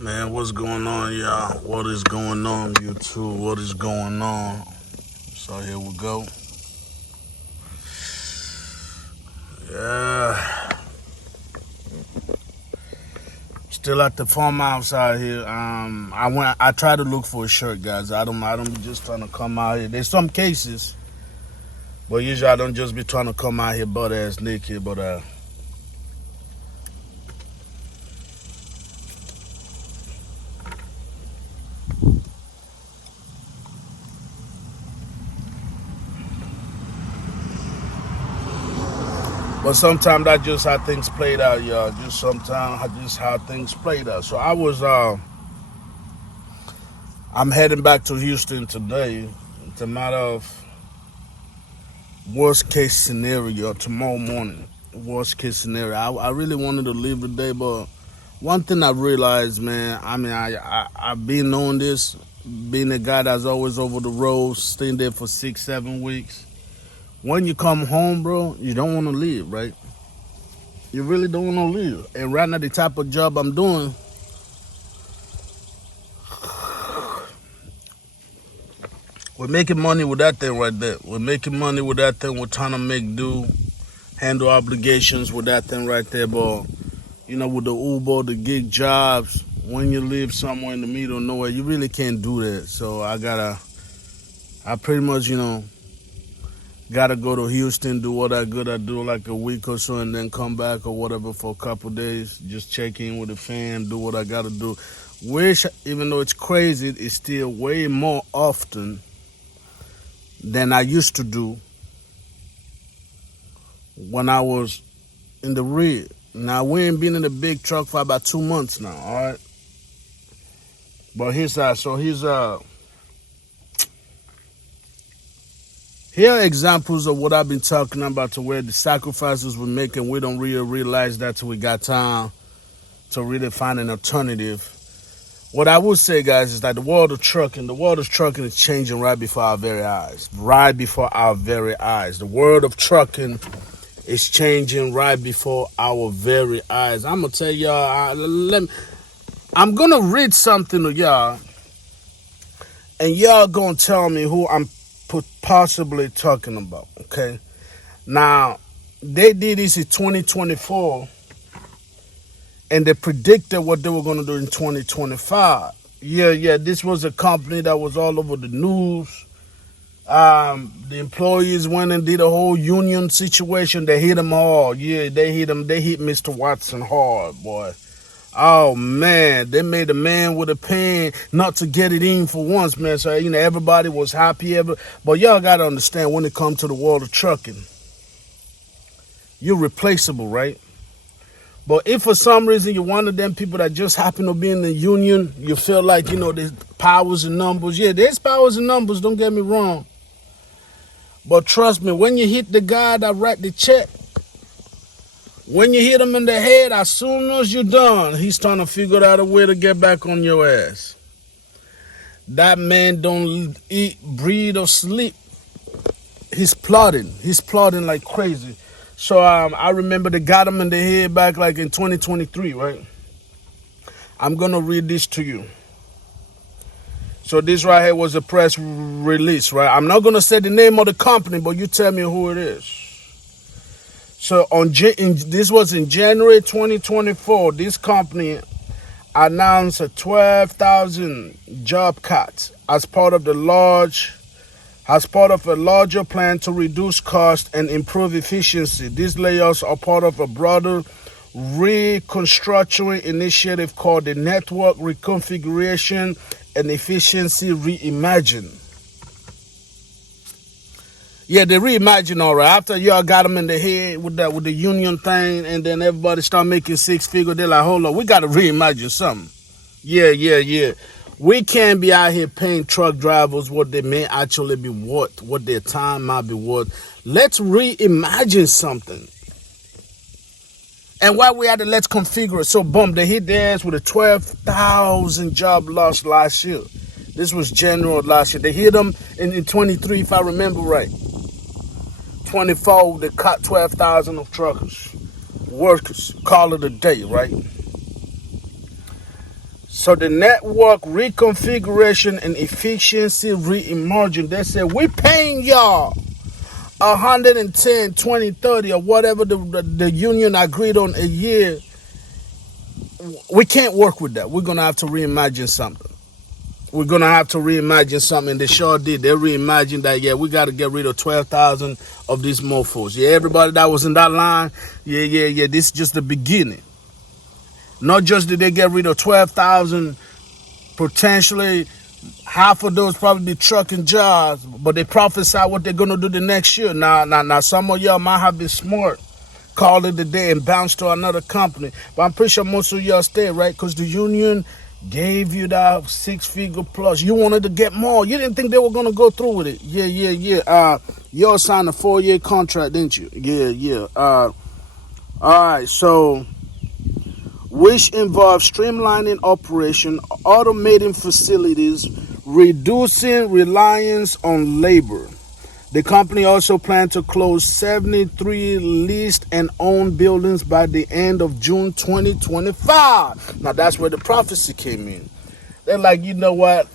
Man, what's going on, y'all? What is going on, YouTube? What is going on? So here we go. Yeah, still at the farmhouse out here. I tried to look for a shirt, guys. I don't be just trying to come out here. There's some cases, but usually I don't just be trying to come out here butt ass naked. But sometimes that's just how things played out, y'all. Just sometimes just how things played out. So I'm heading back to Houston today. It's a matter of worst case scenario tomorrow morning. Worst case scenario. I really wanted to leave today, but one thing I realized, man. I've been on this, being a guy that's always over the road, staying there for 6, 7 weeks. When you come home, bro, you don't want to leave, right? You really don't want to leave. And right now, the type of job I'm doing, we're making money with that thing right there. We're making money with that thing. We're trying to make do, handle obligations with that thing right there. But, with the Uber, the gig jobs, when you live somewhere in the middle of nowhere, you really can't do that. So I pretty much, gotta go to Houston, do what I do like a week or so, and then come back or whatever for a couple days. Just check in with the fam, do what I gotta do. Which, even though it's crazy, it's still way more often than I used to do when I was in the red. Now, we ain't been in the big truck for about 2 months now, all right? But here are examples of what I've been talking about, to where the sacrifices we're making, we don't really realize that till we got time to really find an alternative. What I would say, guys, is that the world of trucking is changing right before our very eyes. Right before our very eyes. The world of trucking is changing right before our very eyes. I'm going to tell y'all, I'm going to read something to y'all, and y'all going to tell me who I'm possibly talking about, okay? Now, they did this in 2024, and they predicted what they were going to do in 2025. Yeah, this was a company that was all over the news. The employees went and did a whole union situation. They hit them hard. Yeah, they hit Mr. Watson hard, boy. Oh, man, they made a man with a pen not to get it in for once, man. So, everybody was happy. But y'all got to understand, when it comes to the world of trucking, you're replaceable, right? But if for some reason you're one of them people that just happen to be in the union, you feel like, there's powers and numbers. Yeah, there's powers and numbers, don't get me wrong. But trust me, when you hit the guy that write the check, when you hit him in the head, as soon as you're done, he's trying to figure out a way to get back on your ass. That man don't eat, breathe, or sleep. He's plotting like crazy. So I remember they got him in the head back like in 2023, right? I'm going to read this to you. So this right here was a press release, right? I'm not going to say the name of the company, but you tell me who it is. So this was in January 2024. This company announced a 12,000 job cut as part of a larger plan to reduce cost and improve efficiency. These layoffs are part of a broader restructuring initiative called the Network Reconfiguration and Efficiency Reimagine. Yeah, they reimagine, all right. After y'all got them in the head with the union thing, and then everybody start making 6 figures, they're like, hold on, we got to reimagine something. Yeah. We can't be out here paying truck drivers what they may actually be worth, what their time might be worth. Let's reimagine something. And while we're at it, let's configure it. So, boom, they hit their ass with a 12,000 job loss last year. This was January last year. They hit them in 23, if I remember right. 24, they cut 12,000 of truckers, workers, call it a day, right? So the network reconfiguration and efficiency reimagined. They said, we paying y'all 110, 20, 30, or whatever the union agreed on a year. We can't work with that. We're going to have to reimagine something. We're going to have to reimagine something. They sure did. They reimagined that, yeah, we got to get rid of 12,000 of these mofos. Yeah, everybody that was in that line, yeah, this is just the beginning. Not just did they get rid of 12,000, potentially half of those probably be trucking jobs, but they prophesy what they're going to do the next year. Now, some of y'all might have been smart, called it a day and bounced to another company. But I'm pretty sure most of y'all stayed, right? Because the union gave you that 6-figure plus. You wanted to get more. You didn't think they were going to go through with it. Yeah. Y'all signed a 4-year contract, didn't you? Yeah. All right, so which involves streamlining operation, automating facilities, reducing reliance on labor. The company also planned to close 73 leased and owned buildings by the end of June 2025. Now, that's where the prophecy came in. They're like, you know what?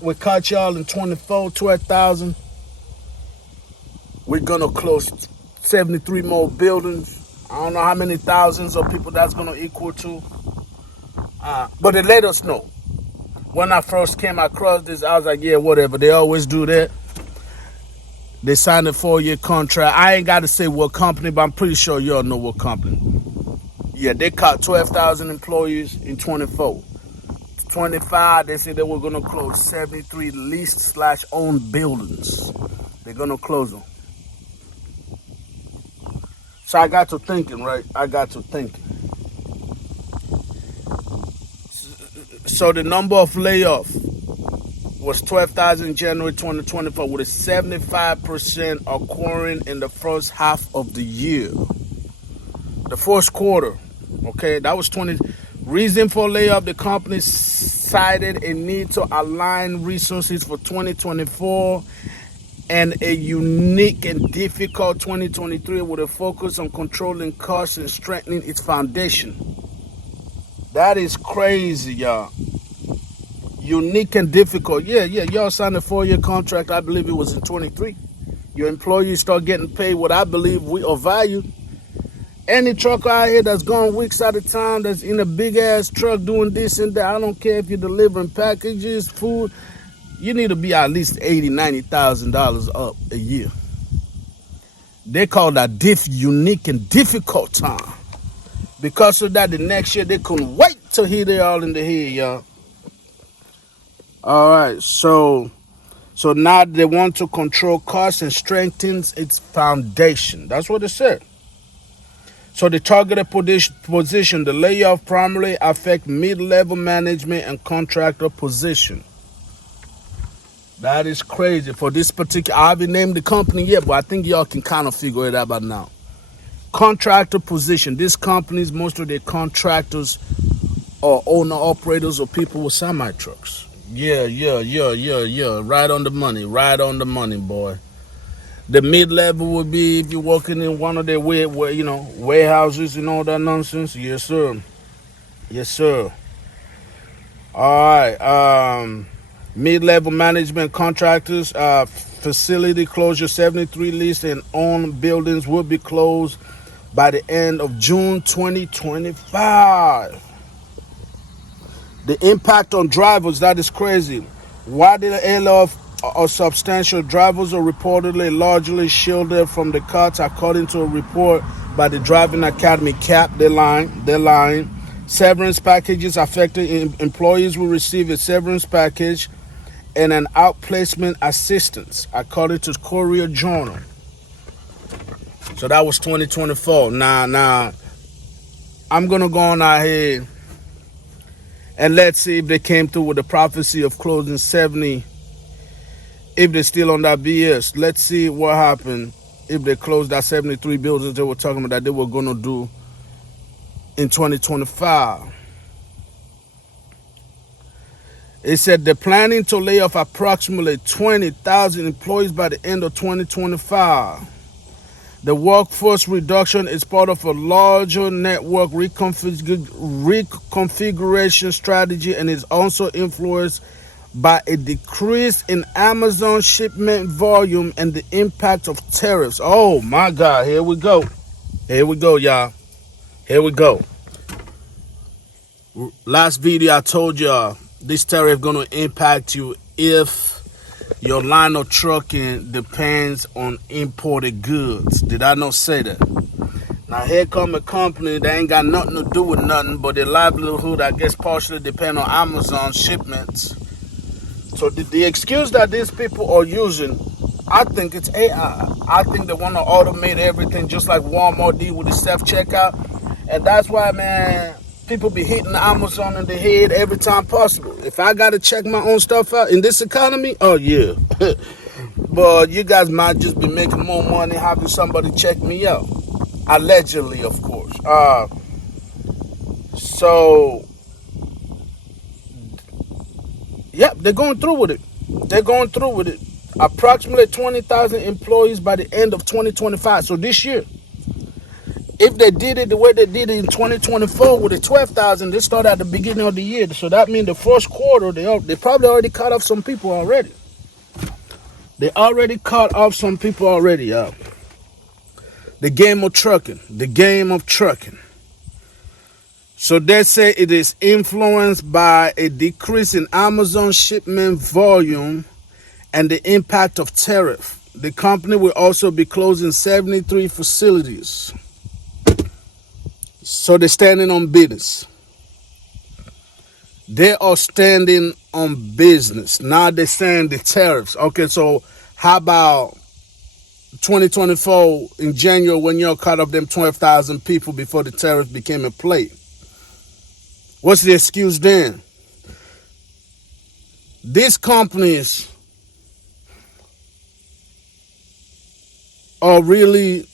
We caught y'all in 24, 12,000. We're going to close 73 more buildings. I don't know how many thousands of people that's going to equal to. But they let us know. When I first came across this, I was like, yeah, whatever. They always do that. They signed a 4-year contract. I ain't got to say what company, but I'm pretty sure y'all know what company. Yeah, they caught 12,000 employees in 24. 25, they said they were going to close 73 leased/owned buildings. They're going to close them. So I got to thinking, right? So the number of layoffs was 12,000 in January 2024, with a 75% occurring in the first half of the year. The first quarter, okay, that was 20. Reason for layoff, the company cited a need to align resources for 2024 and a unique and difficult 2023 with a focus on controlling costs and strengthening its foundation. That is crazy, y'all. Unique and difficult. Yeah, y'all signed a 4-year contract. I believe it was in 23. Your employees start getting paid what I believe we are valued. Any trucker out here that's gone weeks at a time, that's in a big ass truck doing this and that, I don't care if you're delivering packages, food, you need to be at least $80,000, $90,000 up a year. They call that unique and difficult time. Because of that, the next year they couldn't wait to hit it all in the head, y'all. All right, so now they want to control costs and strengthen its foundation. That's what they said. So the targeted position, the layoff primarily affect mid-level management and contractor position. That is crazy. For this particular, I haven't named the company yet, but I think y'all can kind of figure it out by now. Contractor position. These companies, most of their contractors are owner-operators or people with semi-trucks. Yeah. Right on the money, boy. The mid-level would be if you're working in one of their warehouses and all that nonsense. Yes, sir. All right. Mid-level management contractors, facility closure, 73 leased and owned buildings will be closed by the end of June 2025. The impact on drivers, that is crazy. Why did the layoff or substantial drivers are reportedly largely shielded from the cuts, according to a report by the Driving Academy. They're lying. Severance packages affected employees will receive a severance package and an outplacement assistance, according to Courier Journal. So that was 2024. Now, I'm gonna go on out here and let's see if they came through with the prophecy of closing 70. If they're still on that BS, let's see what happened if they closed that 73 buildings they were talking about that they were going to do in 2025. It said they're planning to lay off approximately 20,000 employees by the end of 2025. The workforce reduction is part of a larger network reconfiguration strategy and is also influenced by a decrease in Amazon shipment volume and the impact of tariffs. Oh my God, here we go. Here we go, y'all. Here we go. Last video I told y'all this tariff gonna impact you if your line of trucking depends on imported goods. Did I not say that? Now here come a company that ain't got nothing to do with nothing, but their livelihood, I guess, partially depend on Amazon shipments. So the excuse that these people are using, I think it's AI. I think they want to automate everything just like Walmart did with the self-checkout. And that's why, man, people be hitting Amazon in the head every time possible. If I got to check my own stuff out in this economy, oh yeah. But you guys might just be making more money having somebody check me out. Allegedly, of course. So, yep, they're going through with it. They're going through with it. Approximately 20,000 employees by the end of 2025. So this year, if they did it the way they did it in 2024 with the 12,000, they started at the beginning of the year. So that means the first quarter, they probably already cut off some people already. They already cut off some people already, y'all. The game of trucking. The game of trucking. So they say it is influenced by a decrease in Amazon shipment volume and the impact of tariff. The company will also be closing 73 facilities. So they're standing on business. They are standing on business. Now they're saying the tariffs. Okay, so how about 2024 in January when y'all cut off them 12,000 people before the tariff became a play? What's the excuse then? These companies are really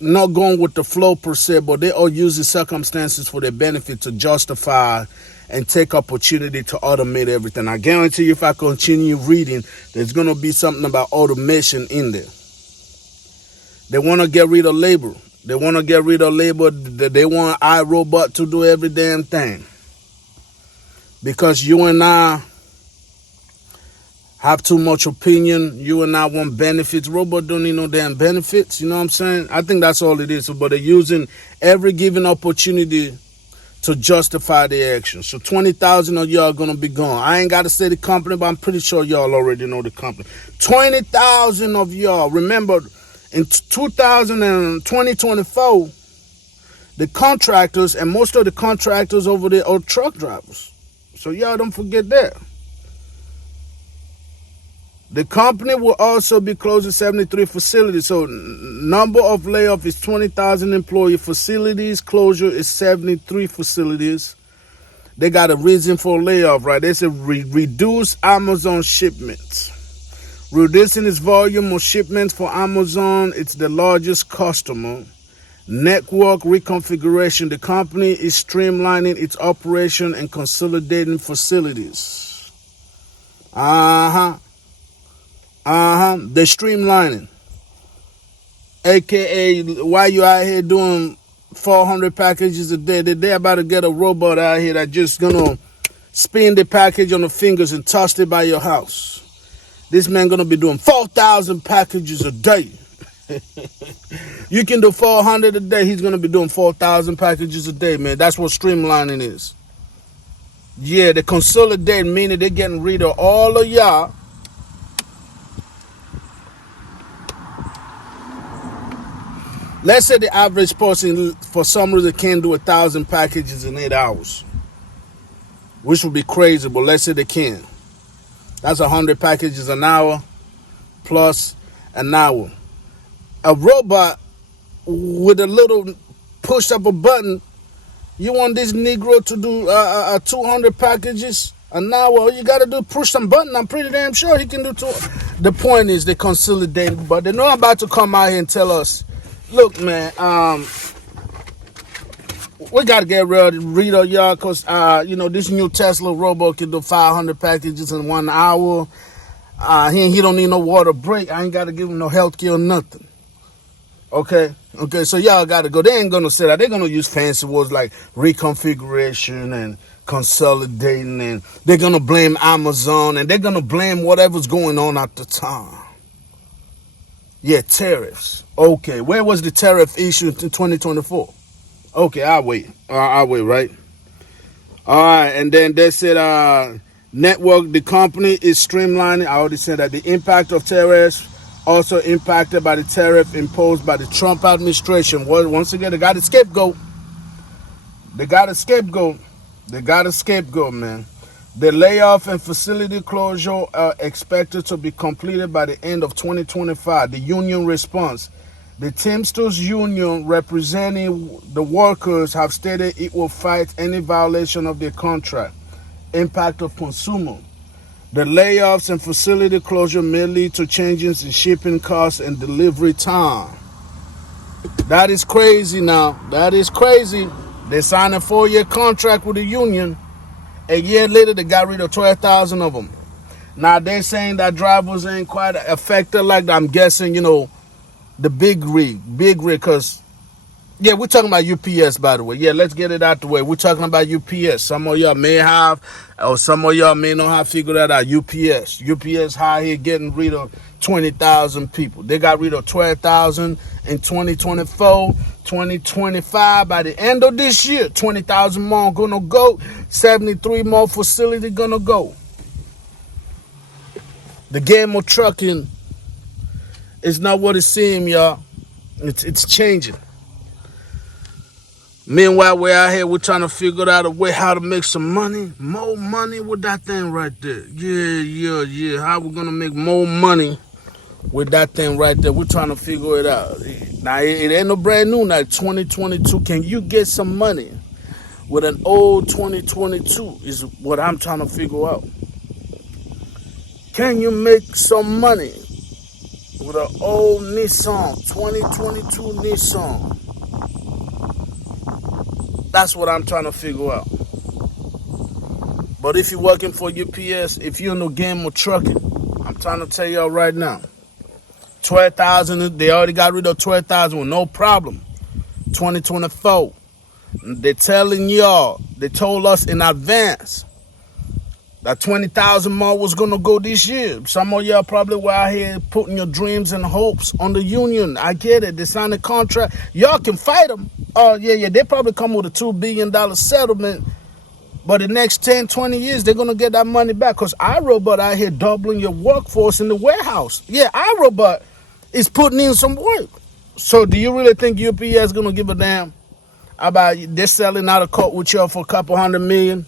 not going with the flow per se, but they are using circumstances for their benefit to justify and take opportunity to automate everything. I guarantee you if I continue reading, there's going to be something about automation in there. They want to get rid of labor. They want to get rid of labor. They want iRobot to do every damn thing. Because you and I have too much opinion. You and I want benefits. Robot don't need no damn benefits. You know what I'm saying? I think that's all it is. But they're using every given opportunity to justify their actions. So 20,000 of y'all are going to be gone. I ain't got to say the company, but I'm pretty sure y'all already know the company. 20,000 of y'all. Remember, in 2024, the contractors, and most of the contractors over there are truck drivers. So y'all don't forget that. The company will also be closing 73 facilities. So number of layoff is 20,000 employee facilities. Closure is 73 facilities. They got a reason for layoff, right? They said reduce Amazon shipments. Reducing its volume of shipments for Amazon. It's the largest customer. Network reconfiguration. The company is streamlining its operation and consolidating facilities. They're streamlining. AKA, why you out here doing 400 packages a day? They're about to get a robot out here that's just gonna spin the package on the fingers and toss it by your house. This man gonna be doing 4,000 packages a day. You can do 400 a day. He's gonna be doing 4,000 packages a day, man. That's what streamlining is. Yeah, they consolidate, meaning they're getting rid of all of y'all. Let's say the average person, for some reason, can't do 1,000 packages in 8 hours, which would be crazy, but let's say they can. That's 100 packages an hour plus an hour. A robot with a little push up a button, you want this Negro to do 200 packages an hour? All you got to do is push some button. I'm pretty damn sure he can do two. The point is they consolidate, but they're not about to come out here and tell us, look, man, we got to get rid of y'all because, this new Tesla robot can do 500 packages in 1 hour. He don't need no water break. I ain't got to give him no health care or nothing. Okay, so y'all gotta go. They ain't gonna say that. They're gonna use fancy words like reconfiguration and consolidating, and they're gonna blame Amazon, and they're gonna blame whatever's going on at the time. Yeah, tariffs. Okay, where was the tariff issue in 2024? Okay, I'll wait. I'll wait, right? All right, and then they said network, the company is streamlining. I already said that the impact of tariffs also impacted by the tariff imposed by the Trump administration. Well, once again, they got a scapegoat. They got a scapegoat. They got a scapegoat, man. The layoff and facility closure are expected to be completed by the end of 2025. The union response. The Teamsters Union, representing the workers, have stated it will fight any violation of their contract. Impact of consumer. The layoffs and facility closure may lead to changes in shipping costs and delivery time. That is crazy now. That is crazy. They signed a 4-year contract with the union. A year later, they got rid of 12,000 of them. Now, they're saying that drivers ain't quite affected like that. I'm guessing, the big rig, because, yeah, we're talking about UPS, by the way. Yeah, let's get it out the way. We're talking about UPS. Some of y'all may have, or some of y'all may not have figured that out. UPS high here getting rid of 20,000 people. They got rid of 12,000 in 2024, 2025. By the end of this year, 20,000 more gonna go. 73 more facility gonna go. The game of trucking is not what it seems, y'all. It's changing. Meanwhile, we're out here, we're trying to figure out a way how to make some money. More money with that thing right there. Yeah. How we gonna make more money with that thing right there? We're trying to figure it out. Now, it ain't no brand new now. 2022. Can you get some money with an old 2022 is what I'm trying to figure out. Can you make some money with an old Nissan, 2022 Nissan? That's what I'm trying to figure out. But if you're working for UPS, if you're in the game of trucking, I'm trying to tell y'all right now, 12,000, they already got rid of 12,000 with no problem. 2024, they're telling y'all, they told us in advance that 20,000 more was going to go this year. Some of y'all probably were out here putting your dreams and hopes on the union. I get it. They signed a contract. Y'all can fight them. Oh, yeah. They probably come with a $2 billion settlement. But the next 10, 20 years, they're going to get that money back. Because iRobot out here doubling your workforce in the warehouse. Yeah, iRobot is putting in some work. So do you really think UPS is going to give a damn about they're selling out of court with y'all for a couple $100 million?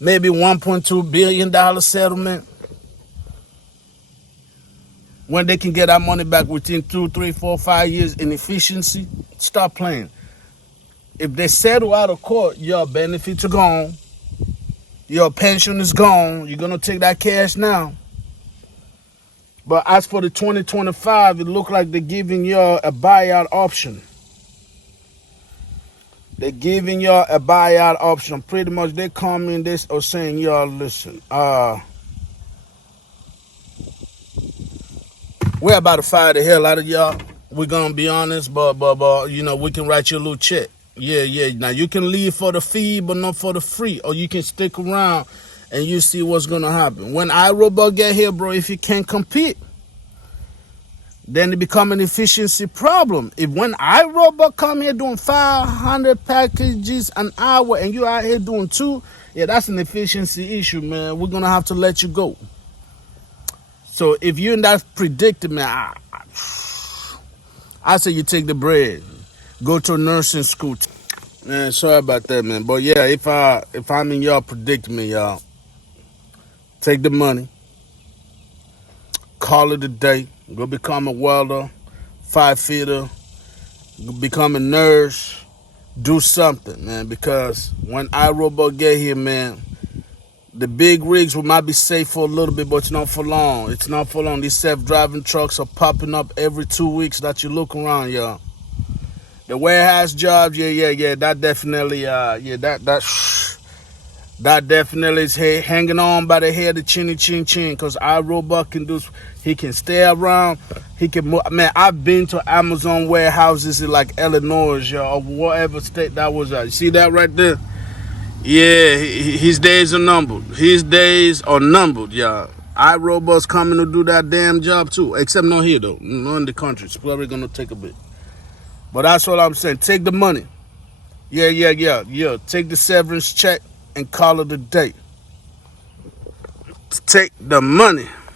Maybe $1.2 billion settlement, when they can get that money back within 2, 3, 4, 5 years in efficiency? Stop playing. If they settle out of court, your benefits are gone. Your pension is gone. You're going to take that cash now. But as for the 2025, it look like they're giving y'all a buyout option. They're giving y'all a buyout option. Pretty much they come in this or saying, y'all, listen, we're about to fire the hell out of y'all. We're gonna be honest, but we can write you a little check. Yeah. Now you can leave for the fee, but not for the free. Or you can stick around and you see what's gonna happen. When iRobot get here, bro, if you can't compete, then it become an efficiency problem. If when iRobot come here doing 500 packages an hour and you out here doing 2, yeah, that's an efficiency issue, man. We're going to have to let you go. So if you're in that predicament, I say you take the bread. Go to a nursing school. Man, sorry about that, man. But yeah, if I'm in y'all predicament, y'all, take the money. Call it a day. Go become a welder, 5-feeder, become a nurse, do something, man. Because when iRobot get here, man, the big rigs might be safe for a little bit, but it's not for long. It's not for long. These self-driving trucks are popping up every 2 weeks that you look around, y'all. The warehouse jobs, yeah, that definitely, That definitely is hanging on by the hair, the chinny chin chin. Cause iRobot can do. He can stay around. He can move. Man, I've been to Amazon warehouses in like Illinois, y'all, or whatever state that was at. You see that right there? Yeah, his days are numbered. His days are numbered, y'all. iRobot's coming to do that damn job too. Except not here though. Not in the country. It's probably gonna take a bit. But that's all I'm saying. Take the money. Yeah. Take the severance check and call it a day. Take the money.